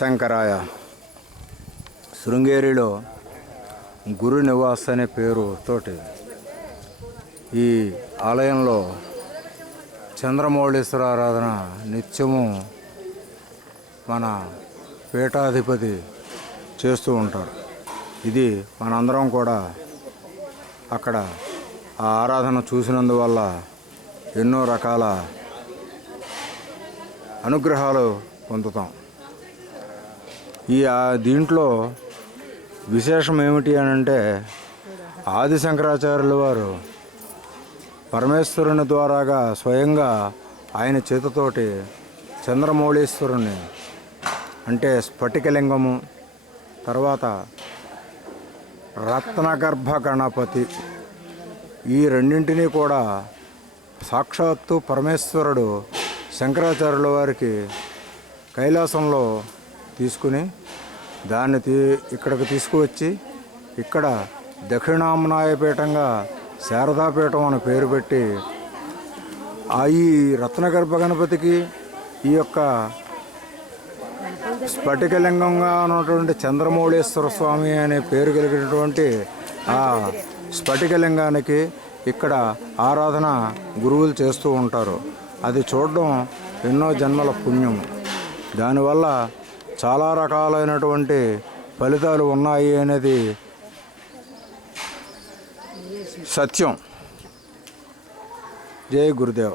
శంకరాయ. శృంగేరిలో గురు నివాస్ అనే పేరుతోటి ఈ ఆలయంలో చంద్రమౌళీశ్వర ఆరాధన నిత్యము మన పీఠాధిపతి చేస్తూ ఉంటారు. ఇది మనందరం కూడా అక్కడ ఆ ఆరాధన చూసినందువల్ల ఎన్నో రకాల అనుగ్రహాలు పొందుతాం. దీంట్లో విశేషం ఏమిటి అని అంటే, ఆది శంకరాచార్యుల వారు పరమేశ్వరుని ద్వారాగా స్వయంగా ఆయన చేతితోటి చంద్రమౌళీశ్వరుని అంటే స్ఫటికలింగము, తర్వాత రత్నగర్భ గణపతి, ఈ రెండింటినీ కూడా సాక్షాత్తు పరమేశ్వరుడు శంకరాచార్యుల వారికి కైలాసంలో తీసుకుని దాన్ని ఇక్కడికి తీసుకువచ్చి ఇక్కడ దక్షిణామ్నాయపీఠంగా శారదాపీఠం అని పేరు పెట్టి ఈ రత్నగర్భ గణపతికి ఈ యొక్క స్ఫటికలింగంగా ఉన్నటువంటి చంద్రమౌళీశ్వర స్వామి అనే పేరు కలిగినటువంటి ఆ స్ఫటికలింగానికి ఇక్కడ ఆరాధన గురువులు చేస్తూ ఉంటారు. అది చూడడం ఎన్నో జన్మల పుణ్యం. దానివల్ల చాలా రకాలైనటువంటి ఫలితాలు ఉన్నాయి అనేది సత్యం. జై గురుదేవ్.